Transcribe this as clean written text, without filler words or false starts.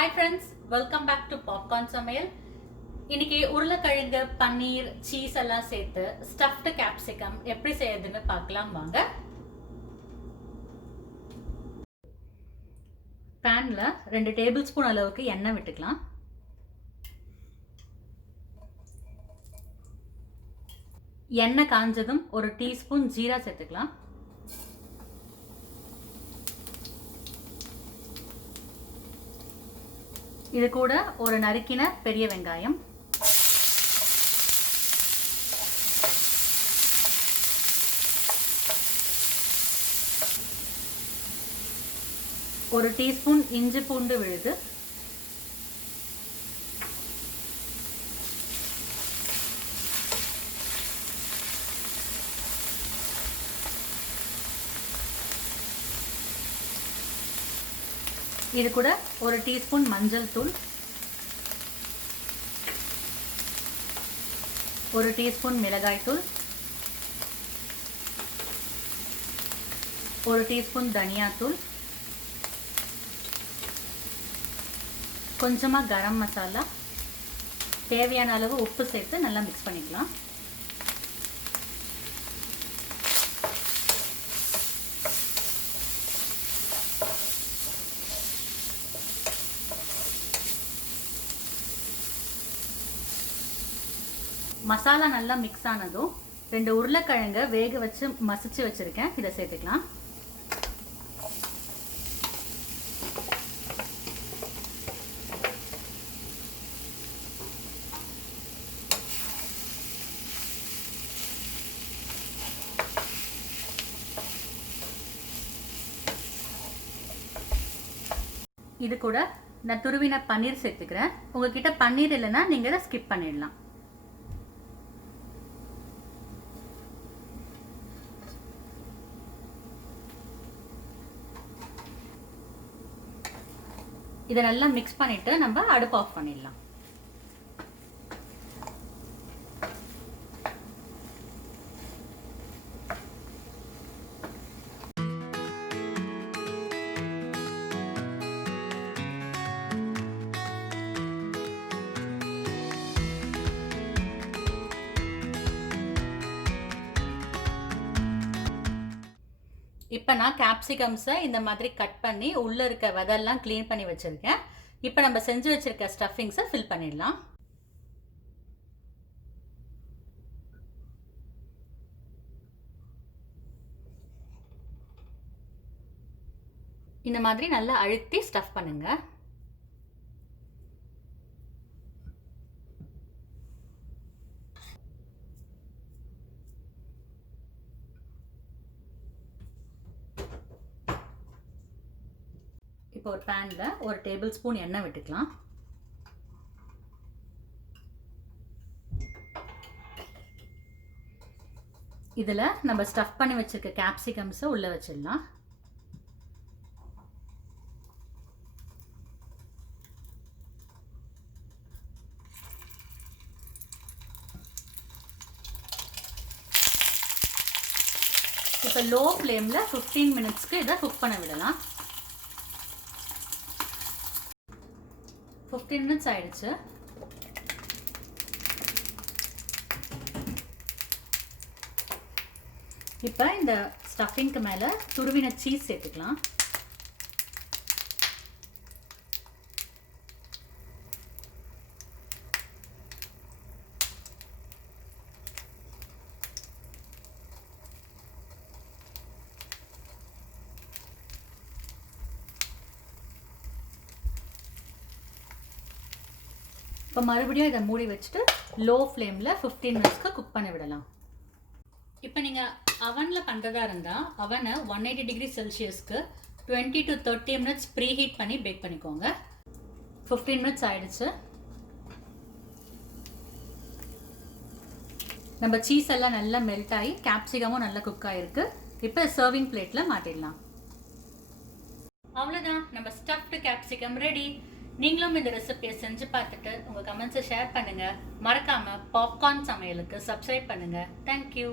Hi friends, welcome back to popcorn சமையல். இன்னைக்கு உருளைக்கிழங்கு, பன்னீர், சீஸ் எல்லாம் சேர்த்து ஸ்டஃப்டு கேப்சிகம் எப்படி செய்யறதுன்னு பார்க்கலாம் வாங்க. பேன்ல 2 டேபிள் ஸ்பூன் அளவுக்கு எண்ணெய் விட்டுக்கலாம். எண்ணெய் காஞ்சதும் 1 டீஸ்பூன் ஜீரா சேர்த்துக்கலாம். இது கூட ஒரு நறுக்கின பெரிய வெங்காயம், ஒரு டீஸ்பூன் இஞ்சி பூண்டு விழுது, இது கூட ஒரு டீஸ்பூன் மஞ்சள் தூள், ஒரு டீஸ்பூன் மிளகாய் தூள், ஒரு டீஸ்பூன் தனியா தூள், கொஞ்சமா கரம் மசாலா, தேவையான அளவு உப்பு சேர்த்து நல்லா மிக்ஸ் பண்ணிக்கலாம். மசாலா நல்லா மிக்ஸ் ஆனதும் 2 உருளைக்கிழங்க வேக வச்சு மசிச்சு வச்சிருக்கேன், இதை சேர்த்துக்கலாம். இது கூட நான் துருவின பன்னீர் சேர்த்துக்கிறேன். உங்ககிட்ட பன்னீர் இல்லைன்னா நீங்க இதை ஸ்கிப் பண்ணிடலாம். இதை நல்லா மிக்ஸ் பண்ணிட்டு நம்ம அடுப்பு ஆஃப் பண்ணிடலாம். இப்போ நான் கேப்சிகம்ஸை இந்த மாதிரி கட் பண்ணி உள்ளே இருக்க விதெல்லாம் க்ளீன் பண்ணி வச்சுருக்கேன். இப்போ நம்ம செஞ்சு வச்சுருக்க ஸ்டஃபிங்ஸை ஃபில் பண்ணிடலாம். இந்த மாதிரி நல்லா அழுத்தி ஸ்டஃப் பண்ணுங்க. இப்போ ஒரு பேன்ல 1 டேபிள் ஸ்பூன் எண்ணெய் விட்டுக்கலாம். இதில் நம்ம ஸ்டஃப் பண்ணி வச்சிருக்க கேப்சிகம்ஸை உள்ள வச்சிடலாம். இப்போ லோ ஃப்ளேமில் 15 மினிட்ஸ்க்கு இதை குக் பண்ண விடலாம். 15 மினிட்ஸ் ஆயிடுச்சு. இப்போ இந்த ஸ்டஃபிங்க்கு மேலே துருவின சீஸ் சேர்த்துக்கலாம். இப்போ மறுபடியும் இதை மூடி வச்சுட்டு லோ ஃப்ளேமில் 15 மினிட்ஸ்க்கு குக் பண்ணி விடலாம். இப்போ நீங்கள் அவனில் பண்ணுறதா இருந்தால் அவனை 180 டிகிரி செல்சியஸ்க்கு 20 to 30 மினிட்ஸ் ப்ரீ ஹீட் பண்ணி பேக் பண்ணிக்கோங்க. 15 மினிட்ஸ் ஆயிடுச்சு. நம்ம சீஸ் எல்லாம் நல்லா மெல்ட் ஆகி கேப்சிகமும் நல்லா குக் ஆகிருக்கு. இப்போ சர்விங் பிளேட்டில் மாட்டிடலாம். அவ்வளோதான், நம்ம ஸ்டஃப்டு கேப்சிகம் ரெடி. நீங்களும் இந்த ரெசிபியை செஞ்சு பார்த்துட்டு உங்கள் கமெண்ட்ஸை ஷேர் பண்ணுங்கள். மறக்காமல் பாப்கார்ன் சமையலுக்கு சப்ஸ்கிரைப் பண்ணுங்கள். தேங்க்யூ.